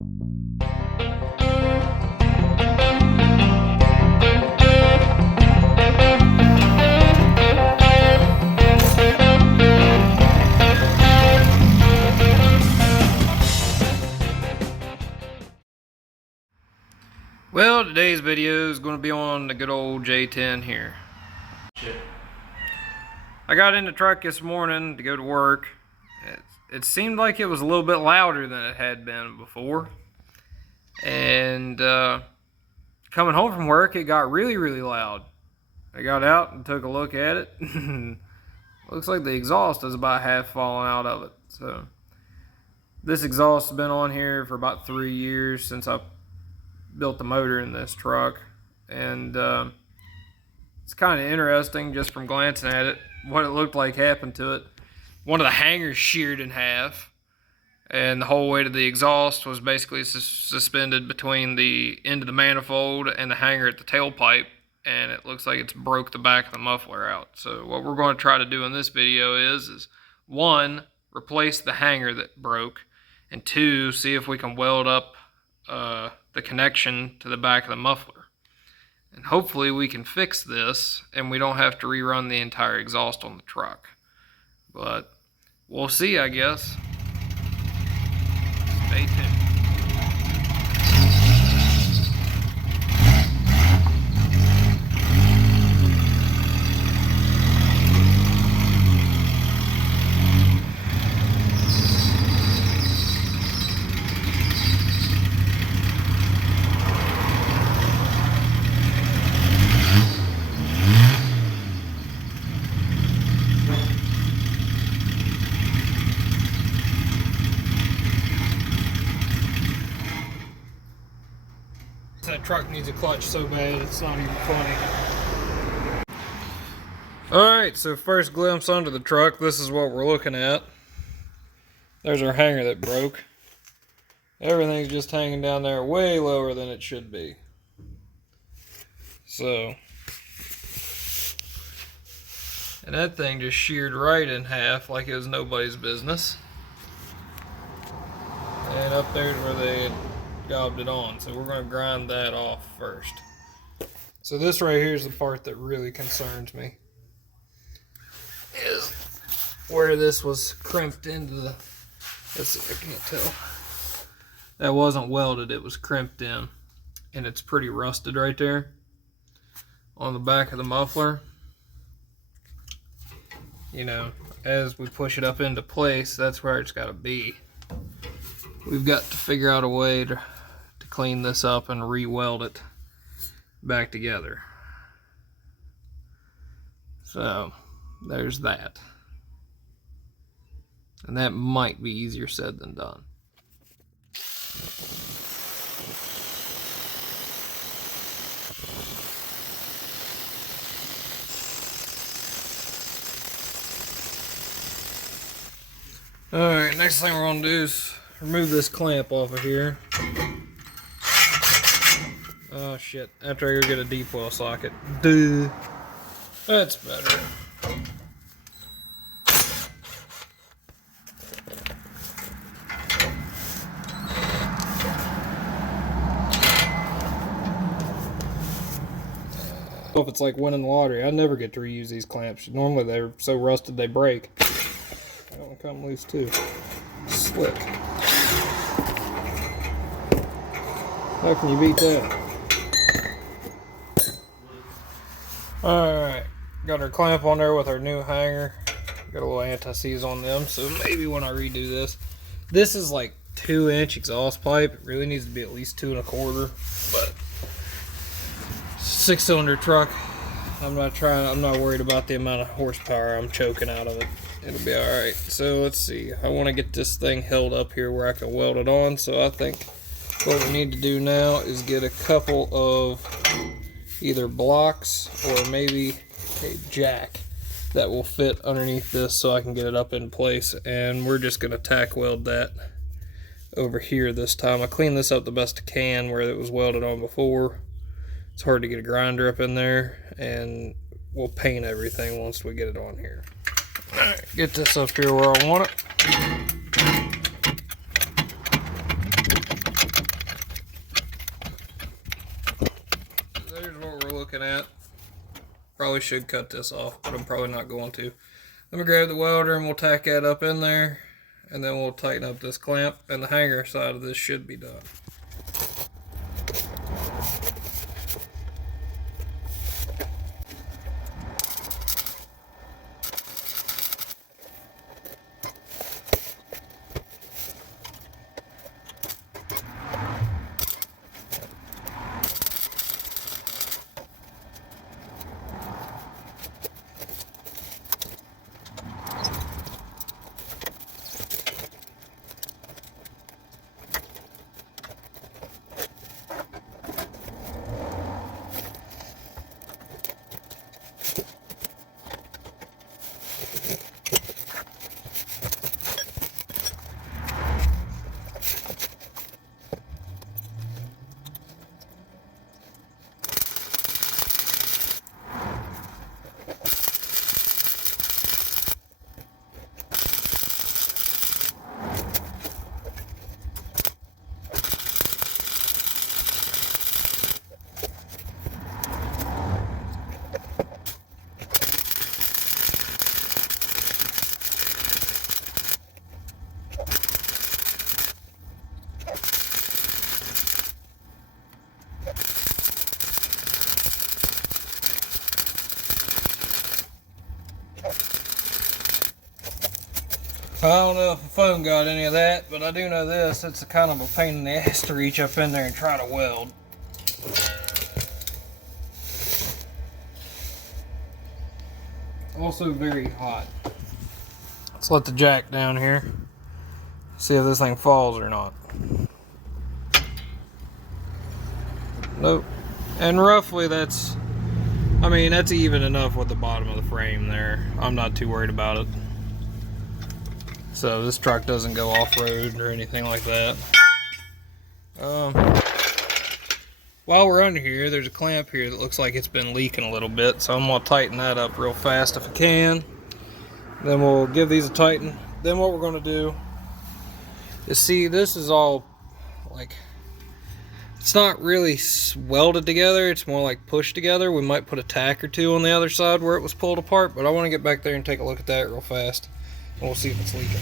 Well, today's video is going to be on the good old J10 here. I got in the truck this morning to go to work. It seemed like it was a little bit louder than it had been before. And coming home from work, it got really, really loud. I got out and took a look at it. Looks like the exhaust is about half falling out of it. So this exhaust has been on here for about 3 years since I built the motor in this truck, and it's kind of interesting just from glancing at it what it looked like happened to it. One of the hangers sheared in half, and the whole weight of the exhaust was basically suspended between the end of the manifold and the hanger at the tailpipe, and it looks like it's broke the back of the muffler out. So what we're going to try to do in this video is one, replace the hanger that broke, and two, see if we can weld up the connection to the back of the muffler. And hopefully we can fix this and we don't have to rerun the entire exhaust on the truck. But we'll see, I guess. Stay tuned. That truck needs a clutch so bad it's not even funny. Alright, so first glimpse under the truck, this is what we're looking at. There's our hanger that broke. Everything's just hanging down there way lower than it should be. So, and that thing just sheared right in half like it was nobody's business. And up there's where they had gobbed it on, so we're going to grind that off first. So this right here is the part that really concerns me, is where this was crimped into the, let's see if I can't tell, that wasn't welded, it was crimped in, and it's pretty rusted right there on the back of the muffler. You know, as we push it up into place, that's where it's got to be. We've got to figure out a way to clean this up and re-weld it back together. So there's that. And that might be easier said than done. Alright, next thing we're going to do is remove this clamp off of here. Oh shit, after I go get a deep well socket. Duh. That's better. If it's like winning the lottery, I never get to reuse these clamps. Normally they're so rusted they break. I don't come loose too. Slick. How can you beat that? Alright, got our clamp on there with our new hanger. Got a little anti-seize on them, so maybe when I redo this is like 2-inch exhaust pipe. It really needs to be at least 2 1/4, but 6-cylinder truck. I'm not worried about the amount of horsepower I'm choking out of it. It'll be alright. So let's see, I want to get this thing held up here where I can weld it on, so I think what we need to do now is get a couple of either blocks or maybe a jack that will fit underneath this so I can get it up in place, and we're just going to tack weld that over here this time. I cleaned this up the best I can where it was welded on before. It's hard to get a grinder up in there, and we'll paint everything once we get it on here. Alright, get this up here where I want it. looking at. Probably should cut this off, but I'm probably not going to. Let me grab the welder and we'll tack that up in there, and then we'll tighten up this clamp, and the hanger side of this should be done. I don't know if the phone got any of that, but I do know this. It's a kind of a pain in the ass to reach up in there and try to weld. Also very hot. Let's let the jack down here. See if this thing falls or not. Nope. And roughly that's even enough with the bottom of the frame there. I'm not too worried about it. So this truck doesn't go off-road or anything like that. While we're under here, there's a clamp here that looks like it's been leaking a little bit, so I'm going to tighten that up real fast if I can. Then we'll give these a tighten. Then what we're going to do is, see, this is all like, it's not really welded together, it's more like pushed together. We might put a tack or two on the other side where it was pulled apart, but I want to get back there and take a look at that real fast. And we'll see if it's leaking.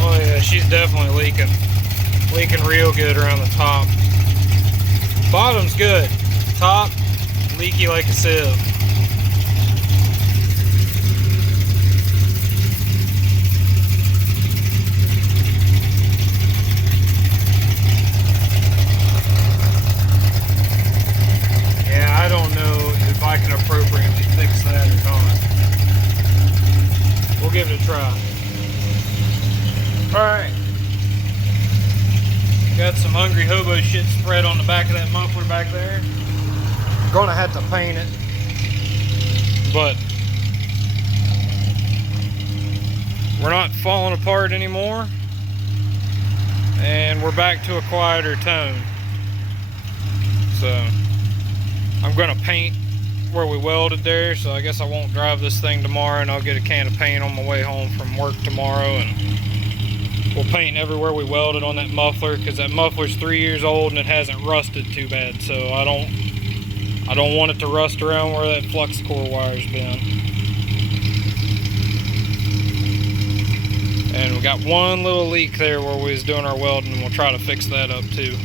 Oh yeah, she's definitely leaking. Leaking real good around the top. Bottom's good. Top, leaky like a sieve. I don't know if I can appropriately fix that or not. We'll give it a try. Alright. Got some Hungry Hobo shit spread on the back of that muffler back there. Gonna have to paint it. But we're not falling apart anymore. And we're back to a quieter tone. So I'm gonna paint where we welded there, so I guess I won't drive this thing tomorrow, and I'll get a can of paint on my way home from work tomorrow, and we'll paint everywhere we welded on that muffler, because that muffler's 3 years old and it hasn't rusted too bad, so I don't want it to rust around where that flux core wire's been. And we got one little leak there where we was doing our welding, and we'll try to fix that up too.